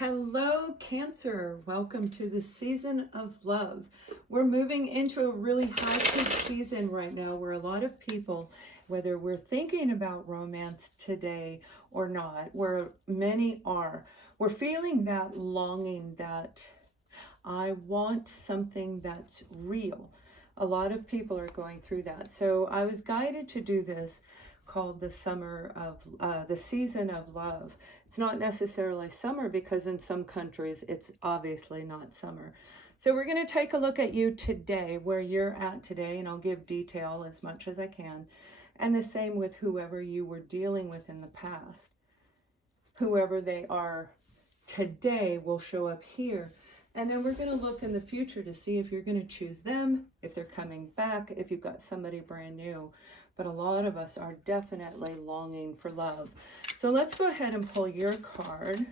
Hello, Cancer. Welcome to the season of love. We're moving into a really high peak season right now where a lot of people, whether we're thinking about romance today or not, where many are, we're feeling that longing that I want something that's real. A lot of people are going through that. So I was guided to do this called the season of love. It's not necessarily summer because in some countries it's obviously not summer. So we're going to take a look at you today, where you're at today, and I'll give detail as much as I can. And the same with whoever you were dealing with in the past. Whoever they are today will show up here. And then we're going to look in the future to see if you're going to choose them, if they're coming back, if you've got somebody brand new. But a lot of us are definitely longing for love. So let's go ahead and pull your card.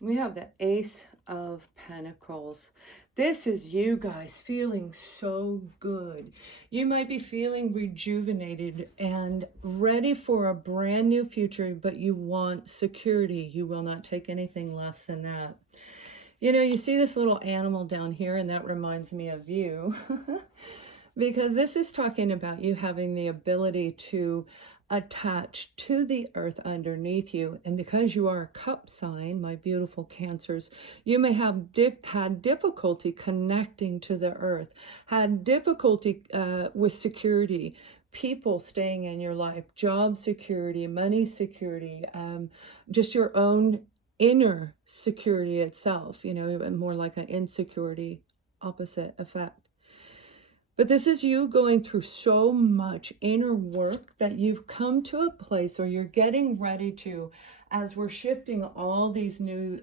We have the Ace of Pentacles. This is you guys feeling so good. You might be feeling rejuvenated and ready for a brand new future, but you want security. You will not take anything less than that. You know, you see this little animal down here, and that reminds me of you. Because this is talking about you having the ability to attach to the earth underneath you. And because you are a cup sign, my beautiful Cancers, you may have had difficulty connecting to the earth, had difficulty with security, people staying in your life, job security, money security, just your own inner security itself, you know, more like an insecurity opposite effect. But this is you going through so much inner work that you've come to a place, or you're getting ready to, as we're shifting, all these new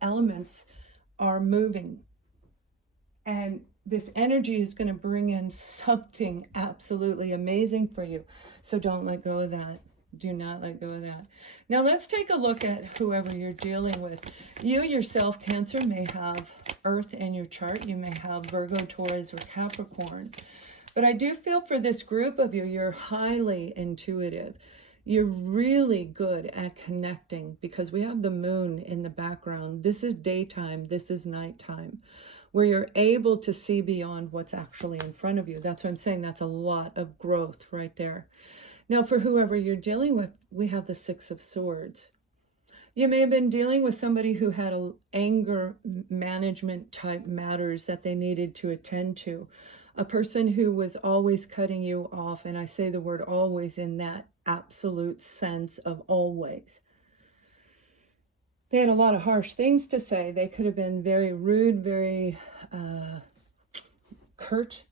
elements are moving. And this energy is going to bring in something absolutely amazing for you. So don't let go of that. Do not let go of that. Now let's take a look at whoever you're dealing with. You yourself, Cancer, may have Earth in your chart. You may have Virgo, Taurus, or Capricorn. But I do feel for this group of you, you're highly intuitive. You're really good at connecting because we have the moon in the background. This is daytime. This is nighttime, where you're able to see beyond what's actually in front of you. That's what I'm saying. That's a lot of growth right there. Now, for whoever you're dealing with, we have the Six of Swords. You may have been dealing with somebody who had anger management type matters that they needed to attend to. A person who was always cutting you off, and I say the word always in that absolute sense of always. They had a lot of harsh things to say. They could have been very rude, very curt,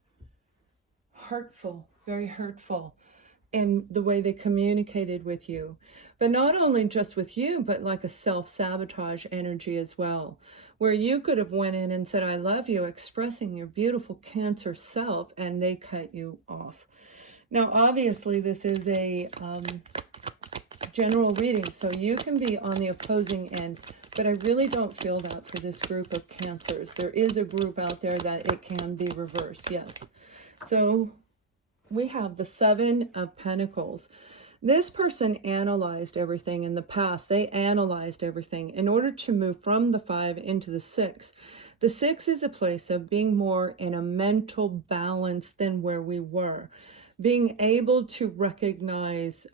hurtful, very hurtful in the way they communicated with you. But not only just with you, but like a self-sabotage energy as well, where you could have went in and said, I love you, expressing your beautiful Cancer self, and they cut you off. Now, obviously, this is a general reading, so you can be on the opposing end, but I really don't feel that for this group of Cancers. There is a group out there that it can be reversed, yes. So we have the Seven of Pentacles. This person analyzed everything in the past. They analyzed everything in order to move from the 5 into the 6. The 6 is a place of being more in a mental balance than where we were. Being able to recognize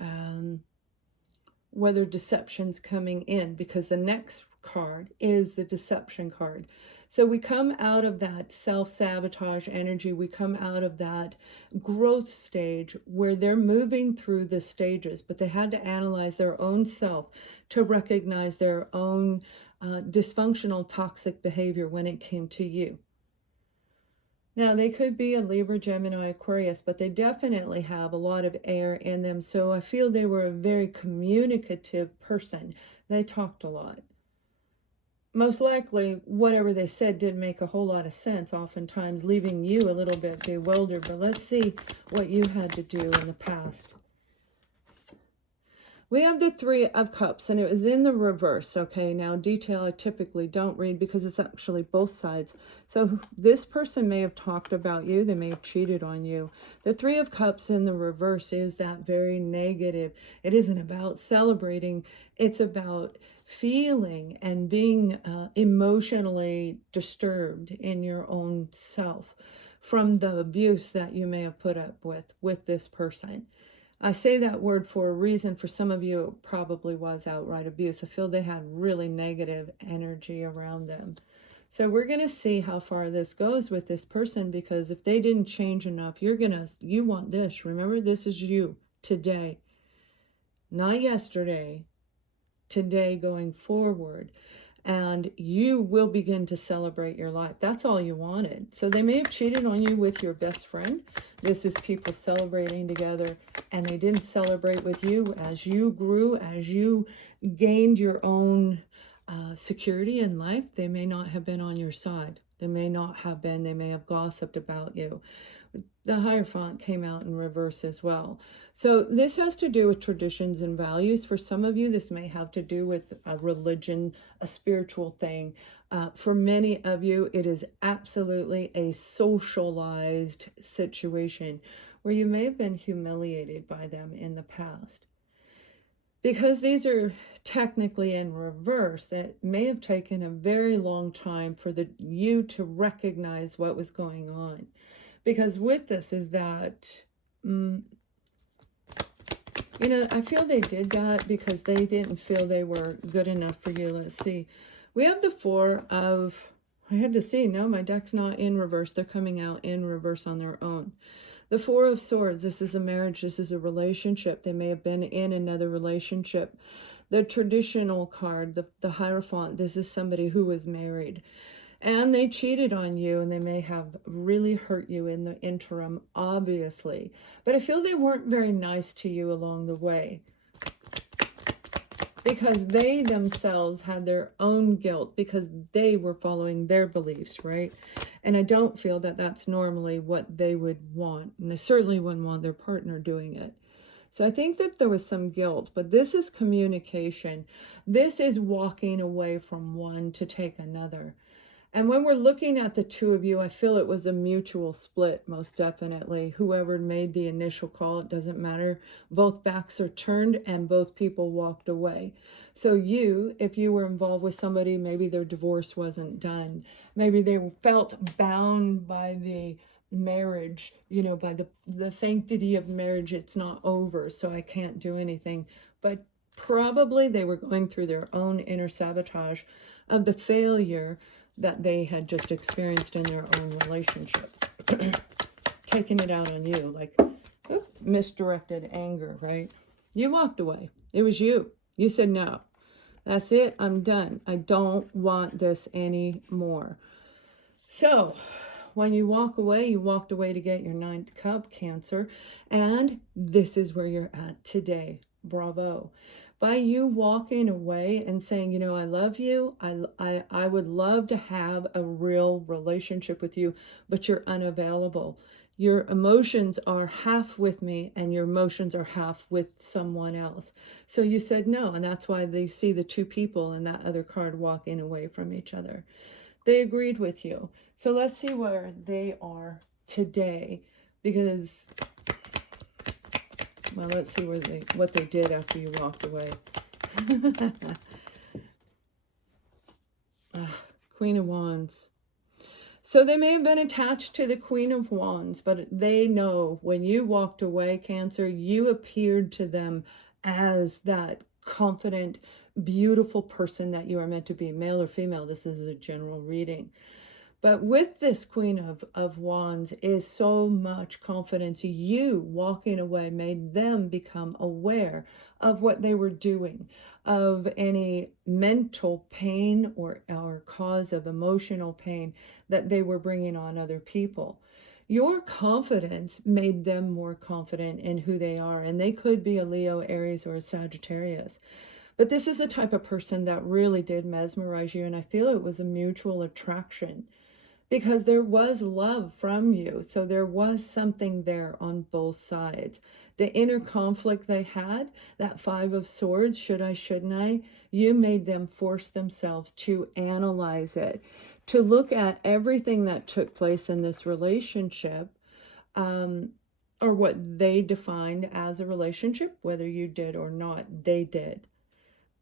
whether deception's coming in, because the next card is the deception card. So we come out of that self-sabotage energy. We come out of that growth stage where they're moving through the stages, but they had to analyze their own self to recognize their own dysfunctional, toxic behavior when it came to you. Now, they could be a Libra, Gemini, Aquarius, but they definitely have a lot of air in them. So I feel they were a very communicative person. They talked a lot. Most likely, whatever they said didn't make a whole lot of sense, oftentimes leaving you a little bit bewildered. But let's see what you had to do in the past. We have the Three of Cups, and it was in the reverse. Okay, now detail I typically don't read because it's actually both sides. So this person may have talked about you. They may have cheated on you. The Three of Cups in the reverse is that very negative. It isn't about celebrating. It's about feeling and being emotionally disturbed in your own self from the abuse that you may have put up with this person. I say that word for a reason. For some of you, it probably was outright abuse. I feel they had really negative energy around them. So we're going to see how far this goes with this person, because if they didn't change enough, you want this. Remember, this is you today, not yesterday, today going forward. And you will begin to celebrate your life. That's all you wanted. So they may have cheated on you with your best friend. This is people celebrating together, and they didn't celebrate with you as you grew, as you gained your own security in life. They may not have been on your side. They may not have been. They may have gossiped about you. The Hierophant came out in reverse as well. So this has to do with traditions and values. For some of you, this may have to do with a religion, a spiritual thing. For many of you, it is absolutely a socialized situation where you may have been humiliated by them in the past. Because these are technically in reverse, that may have taken a very long time for you to recognize what was going on. Because with this is that, I feel they did that because they didn't feel they were good enough for you. Let's see. We have the Four of, I had to see, no, my deck's not in reverse. They're coming out in reverse on their own. The Four of Swords, this is a marriage, this is a relationship. They may have been in another relationship. The traditional card, the Hierophant, this is somebody who was married. And they cheated on you, and they may have really hurt you in the interim, obviously. But I feel they weren't very nice to you along the way, because they themselves had their own guilt because they were following their beliefs, right? And I don't feel that that's normally what they would want. And they certainly wouldn't want their partner doing it. So I think that there was some guilt, but this is communication. This is walking away from one to take another. And when we're looking at the two of you, I feel it was a mutual split, most definitely. Whoever made the initial call, it doesn't matter. Both backs are turned and both people walked away. So if you were involved with somebody, maybe their divorce wasn't done. Maybe they felt bound by the marriage, by the sanctity of marriage. It's not over, so I can't do anything. But probably they were going through their own inner sabotage of the failure that they had just experienced in their own relationship. Taking it out on you, like misdirected anger, right? You walked away. It was you. You said, no, that's it. I'm done. I don't want this anymore. So when you walk away, you walked away to get your 9th cup, Cancer. And this is where you're at today. Bravo. By you walking away and saying, I love you, I would love to have a real relationship with you, but you're unavailable. Your emotions are half with me and your emotions are half with someone else. So you said no, and that's why they see the two people in that other card walking away from each other. They agreed with you. So let's see where they are today, because... well, let's see what they did after you walked away. Queen of Wands. So they may have been attached to the Queen of Wands, but they know when you walked away, Cancer, you appeared to them as that confident, beautiful person that you are meant to be, male or female. This is a general reading. But with this Queen of Wands is so much confidence. You walking away made them become aware of what they were doing, of any mental pain or cause of emotional pain that they were bringing on other people. Your confidence made them more confident in who they are. And they could be a Leo, Aries, or a Sagittarius. But this is the type of person that really did mesmerize you. And I feel it was a mutual attraction. because there was love from you. So there was something there on both sides. The inner conflict they had, that Five of Swords, should I, shouldn't I? You made them force themselves to analyze it, to look at everything that took place in this relationship, or what they defined as a relationship, whether you did or not, they did.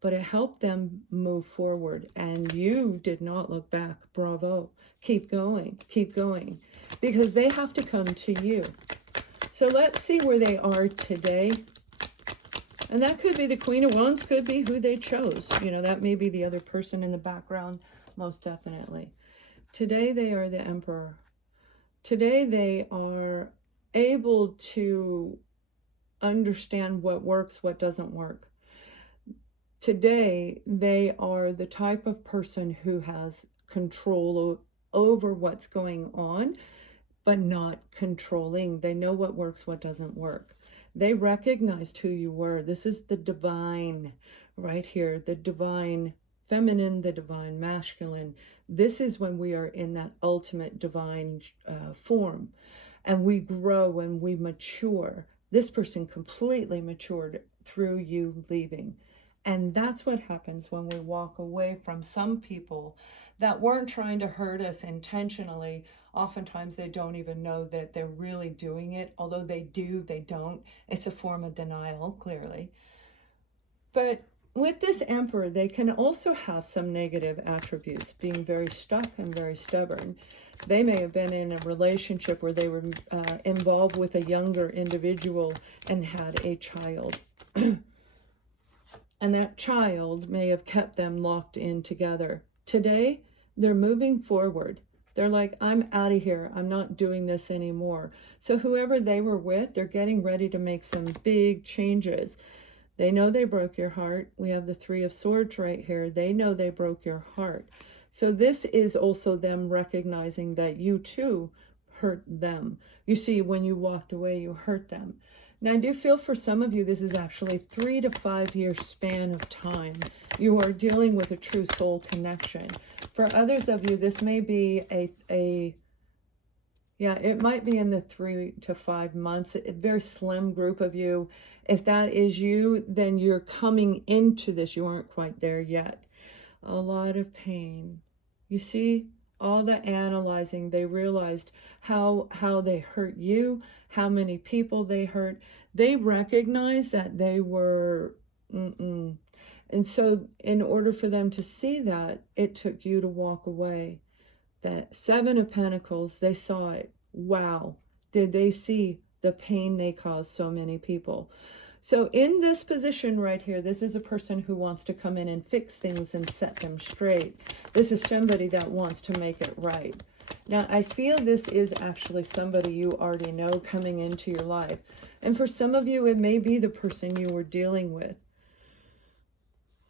But it helped them move forward, and you did not look back. Bravo. Keep going, because they have to come to you. So let's see where they are today. And that could be the Queen of Wands, could be who they chose. You know, that may be the other person in the background, most definitely. Today they are the Emperor. Today they are able to understand what works, what doesn't work. Today they are the type of person who has control over what's going on, but not controlling. They know what works, what doesn't work. They recognized who you were. This is the divine right here, the divine feminine, the divine masculine. This is when we are in that ultimate divine form, and we grow and we mature. This person completely matured through you leaving. And that's what happens when we walk away from some people that weren't trying to hurt us intentionally. Oftentimes they don't even know that they're really doing it. Although they do, they don't. It's a form of denial, clearly. But with this Emperor, they can also have some negative attributes, being very stuck and very stubborn. They may have been in a relationship where they were involved with a younger individual and had a child. And that child may have kept them locked in together. Today, they're moving forward. They're like, I'm out of here. I'm not doing this anymore. So whoever they were with, they're getting ready to make some big changes. They know they broke your heart. We have the Three of Swords right here. They know they broke your heart. So this is also them recognizing that you too hurt them. You see, when you walked away, you hurt them. Now, I do feel for some of you, this is actually 3 to 5 year span of time. You are dealing with a true soul connection. For others of you, this may be it might be in the 3 to 5 months, a very slim group of you. If that is you, then you're coming into this. You aren't quite there yet. A lot of pain. You see, all the analyzing, they realized how they hurt you, how many people they hurt. They recognized that they were, and so in order for them to see that, it took you to walk away. That Seven of Pentacles, they saw it. Wow. Did they see the pain they caused so many people? So in this position right here, this is a person who wants to come in and fix things and set them straight. This is somebody that wants to make it right. Now, I feel this is actually somebody you already know coming into your life. And for some of you, it may be the person you were dealing with.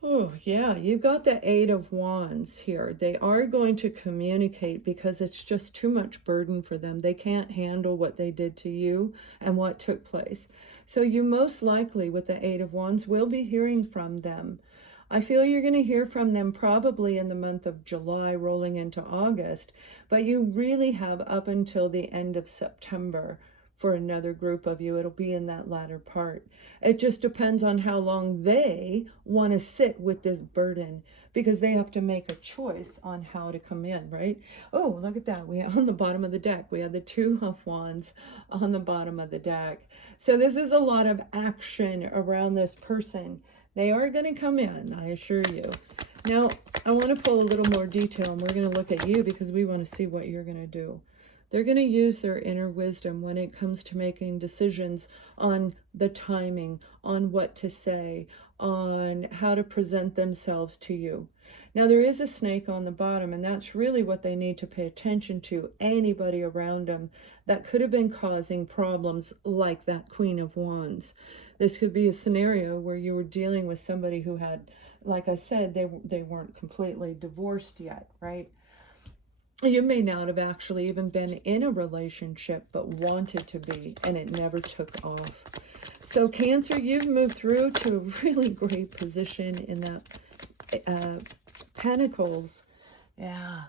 Oh, yeah, you got the Eight of Wands here. They are going to communicate because it's just too much burden for them. They can't handle what they did to you and what took place. So you most likely, with the Eight of Wands, will be hearing from them. I feel you're going to hear from them probably in the month of July, rolling into August, but you really have up until the end of September. For another group of you, it'll be in that latter part. It just depends on how long they want to sit with this burden, because they have to make a choice on how to come in, right? Oh, look at that. We have on the bottom of the deck, we have the Two of Wands on the bottom of the deck. So this is a lot of action around this person. They are going to come in, I assure you. Now, I want to pull a little more detail, and we're going to look at you because we want to see what you're going to do. They're going to use their inner wisdom when it comes to making decisions on the timing, on what to say, on how to present themselves to you. Now, there is a snake on the bottom, and that's really what they need to pay attention to. Anybody around them that could have been causing problems, like that Queen of Wands. This could be a scenario where you were dealing with somebody who had, like I said, they weren't completely divorced yet, right? You may not have actually even been in a relationship, but wanted to be, and it never took off. So Cancer, you've moved through to a really great position in that Pentacles. Yeah,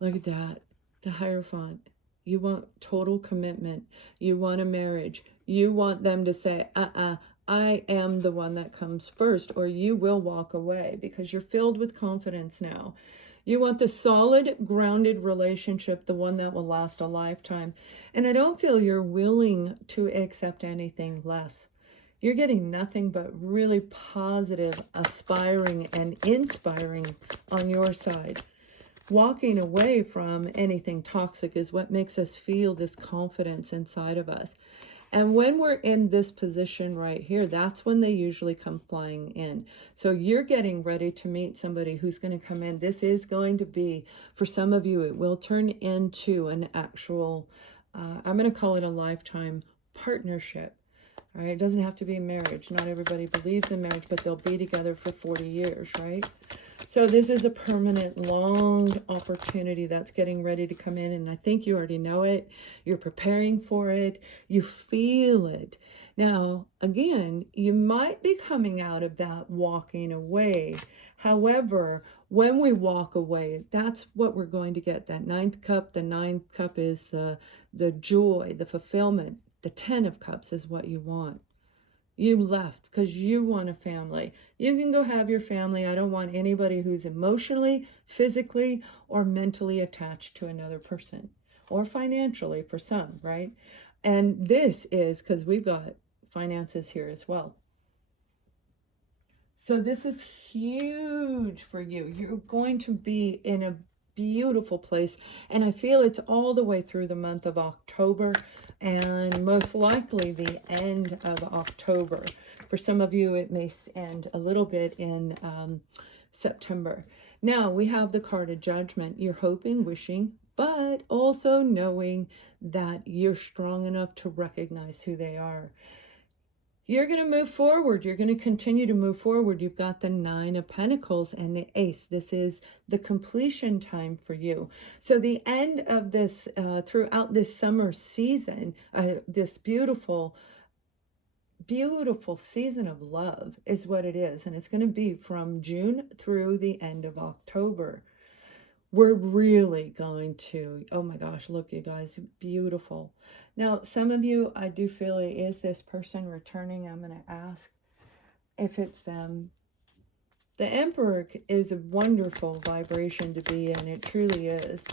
look at that. The Hierophant. You want total commitment. You want a marriage. You want them to say, I am the one that comes first, or you will walk away because you're filled with confidence now. You want the solid, grounded relationship, the one that will last a lifetime. And I don't feel you're willing to accept anything less. You're getting nothing but really positive, aspiring, and inspiring on your side. Walking away from anything toxic is what makes us feel this confidence inside of us. And when we're in this position right here, that's when they usually come flying in. So you're getting ready to meet somebody who's going to come in. This is going to be, for some of you, it will turn into an actual, I'm going to call it a lifetime partnership. Right? It doesn't have to be a marriage. Not everybody believes in marriage, but they'll be together for 40 years, right? So this is a permanent, long opportunity that's getting ready to come in. And I think you already know it. You're preparing for it. You feel it. Now, again, you might be coming out of that walking away. However, when we walk away, that's what we're going to get. That ninth cup. The ninth cup is the joy, the fulfillment. The 10 of Cups is what you want. You left because you want a family. You can go have your family. I don't want anybody who's emotionally, physically, or mentally attached to another person, or financially for some, right? And this is because we've got finances here as well. So this is huge for you. You're going to be in a beautiful place. And I feel it's all the way through the month of October and most likely the end of October. For some of you, it may end a little bit in September. Now we have the card of Judgment. You're hoping, wishing, but also knowing that you're strong enough to recognize who they are. You're going to move forward. You're going to continue to move forward. You've got the 9 of Pentacles and the Ace. This is the completion time for you. So the end of this, throughout this summer season, this beautiful, beautiful season of love is what it is. And it's going to be from June through the end of October. We're really going to, oh my gosh, look, you guys, beautiful. Now, some of you, I do feel it is this person returning. I'm going to ask if it's them. The Emperor is a wonderful vibration to be in. It truly is.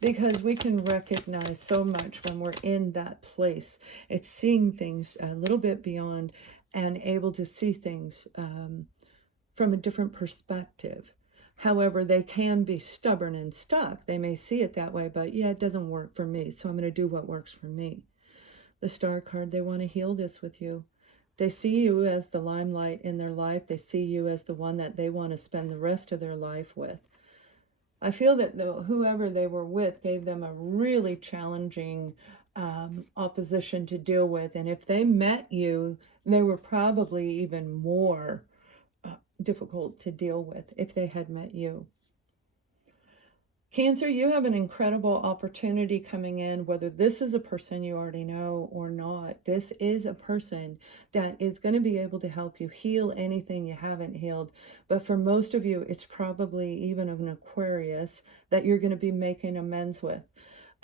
Because we can recognize so much when we're in that place. It's seeing things a little bit beyond and able to see things from a different perspective. However, they can be stubborn and stuck. They may see it that way, but yeah, it doesn't work for me, so I'm going to do what works for me. The Star card, they want to heal this with you. They see you as the limelight in their life. They see you as the one that they want to spend the rest of their life with. I feel that whoever they were with gave them a really challenging opposition to deal with. And if they met you, they were probably even more difficult to deal with if they had met you. Cancer, you have an incredible opportunity coming in, whether this is a person you already know or not. This is a person that is going to be able to help you heal anything you haven't healed. But for most of you, it's probably even an Aquarius that you're going to be making amends with.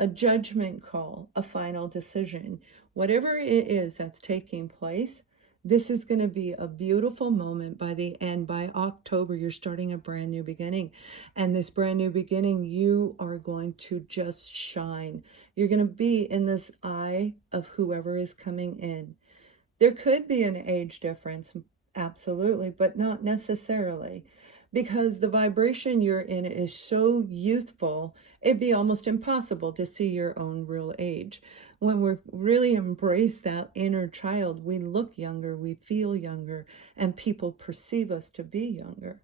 A judgment call, a final decision, whatever it is that's taking place. This is going to be a beautiful moment. By the end, by October, you're starting a brand new beginning. And this brand new beginning, you are going to just shine. You're going to be in this eye of whoever is coming in. There could be an age difference, absolutely, but not necessarily. Because the vibration you're in is so youthful, it'd be almost impossible to see your own real age. When we really embrace that inner child, we look younger, we feel younger, and people perceive us to be younger.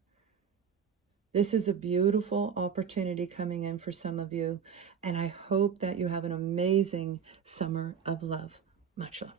This is a beautiful opportunity coming in for some of you, and I hope that you have an amazing summer of love. Much love.